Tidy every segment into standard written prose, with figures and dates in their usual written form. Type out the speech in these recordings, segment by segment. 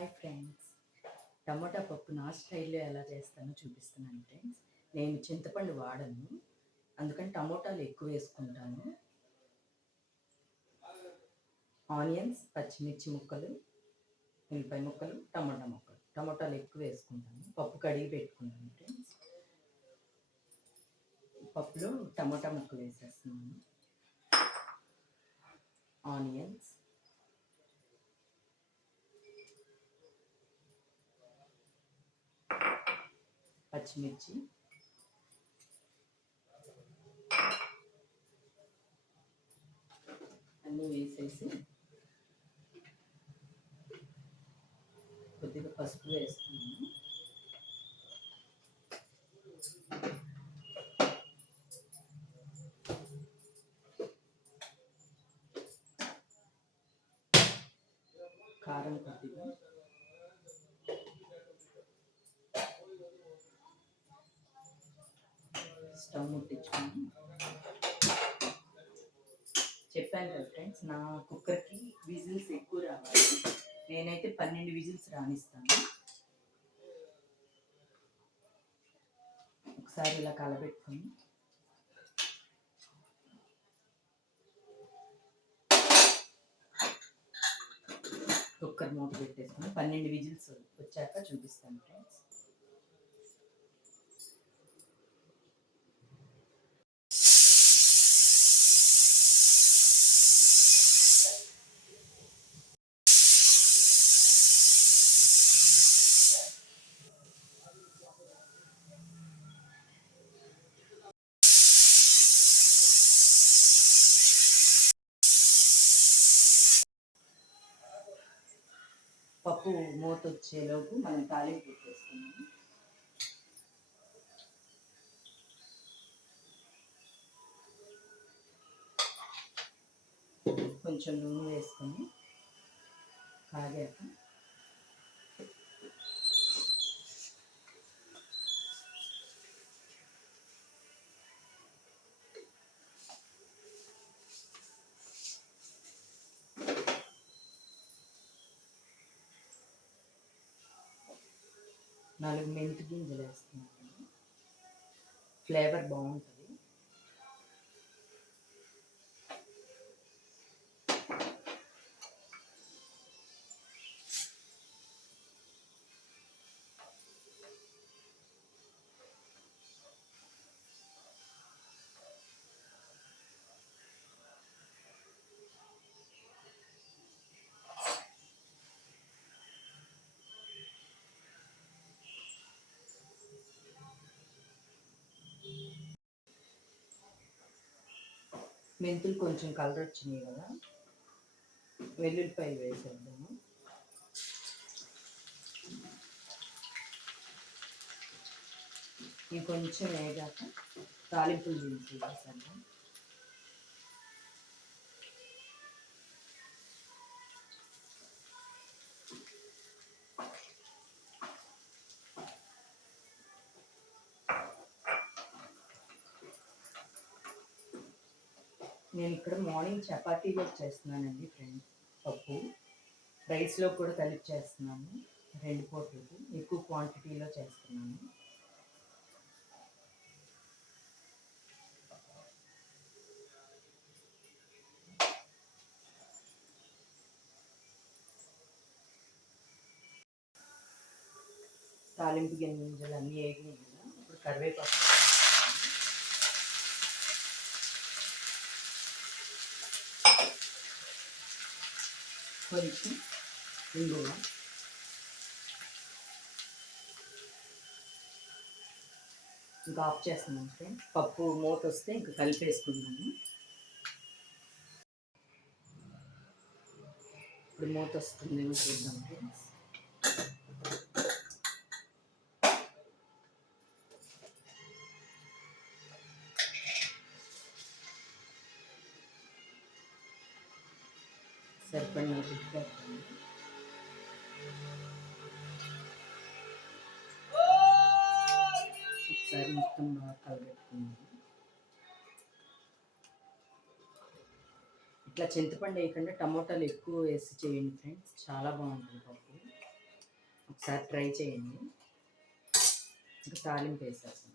Hi friends, టమాటా పప్పు నా స్టైల్లో ఎలా చేస్తానో చూపిస్తున్నాను ఫ్రెండ్స్. నేను చింతపండు వాడను, అందుకని టమోటాలు ఎక్కువ వేసుకుంటాను. ఆనియన్స్, పచ్చిమిర్చి ముక్కలు, ఉల్లిపాయ ముక్కలు, టమోటాలు ఎక్కువ వేసుకుంటాను. పప్పు కడిగి పెట్టుకుంటాను ఫ్రెండ్స్. పప్పులో టమోటా ముక్కలు వేసేస్తున్నాను. ఆనియన్స్, పచ్చిమిర్చి, అన్నీ వేసేసి కొద్దిగా పసుపు వేస్తున్నాను. కారం కొద్దిగా, స్టవ్ ముట్టించుకొని చెప్పాను కదా ఫ్రెండ్స్, నా కుక్కర్కి విజిల్స్ ఎక్కువ రావాలి. నేనైతే 12 విజిల్స్ రానిస్తాను. ఒకసారి ఇలా కలబెట్టుకొని కుక్కర్ మూత పెట్టేసుకొని 12 విజిల్స్ వచ్చాక చూపిస్తాను ఫ్రెండ్స్. పప్పు మూత వచ్చేలోపు మనం తాలింపు పెట్టేసుకున్నాము. కొంచెం నూనె వేసుకొని కాగాక నాలుగు మెంతి గింజలు వేస్తున్నాను. ఫ్లేవర్ బాగుంటుంది. మెంతులు కొంచెం కలర్ వచ్చినాయి కదా, వెల్లుల్లిపాయలు వేసేద్దాము. ఇంకొంచెం వేగాక తాలింపులు దించి వేసేద్దాం. నేను ఇక్కడ మార్నింగ్ చపాతీలో చేస్తున్నానండి ఫ్రెండ్స్. పప్పు రైస్లో కూడా కలిపి చేస్తున్నాను. 2 పూటలకి ఎక్కువ క్వాంటిటీలో చేస్తున్నాను. తాలింపు గింజలు అన్నీ వేగినాయి కదా, ఇప్పుడు కరివేపాకు కొంచెం ఇంగువ, ఇంకా ఆఫ్ చేస్తున్నాను ఫ్రెండ్స్. పప్పు మూత వస్తే ఇంకా కలిపేసుకున్నాను. ఇప్పుడు మూత వస్తుందేమో చూద్దాం ఫ్రెండ్స్. సరిపడిన పెట్టుకోండి. ఒకసారి మొత్తం బాగా కలబెట్టుకున్నాను. ఇట్లా చింతపండు వేయకుండా టమోటాలు ఎక్కువ వేసి చేయండి ఫ్రెండ్స్, చాలా బాగుంటుంది పప్పు. ఒకసారి ట్రై చేయండి. ఇంకా తాలింపు వేసేస్తాను.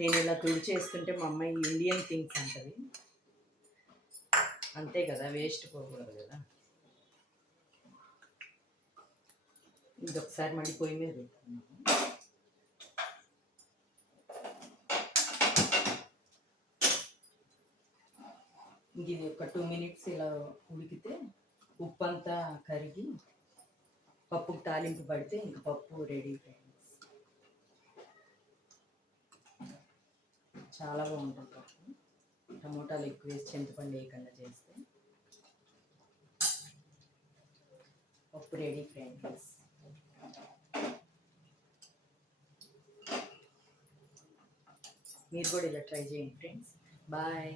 నేను ఇలా తుడి చేస్తుంటే మా అమ్మాయి ఇండియన్ థింగ్స్ అంటది. అంతే కదా, వేస్ట్ పోకూడదు కదా. ఇది ఒకసారి మళ్ళీ పొయ్యి మీద పెట్టుకున్నాను. ఇది ఒక 2 minutes ఇలా ఉడికితే ఉప్పు అంతా కరిగి పప్పుకు తాలింపు పడితే ఇంకా పప్పు రెడీ ఫ్రెండ్స్. చాలా బాగుంటుంది పప్పు. టమోటాలు ఎక్కువ వేసి చింతపండు వేయకుండా చేస్తే పప్పు రెడీ ఫ్రెండ్స్. మీరు కూడా ఇలా ట్రై చేయండి ఫ్రెండ్స్. బాయ్.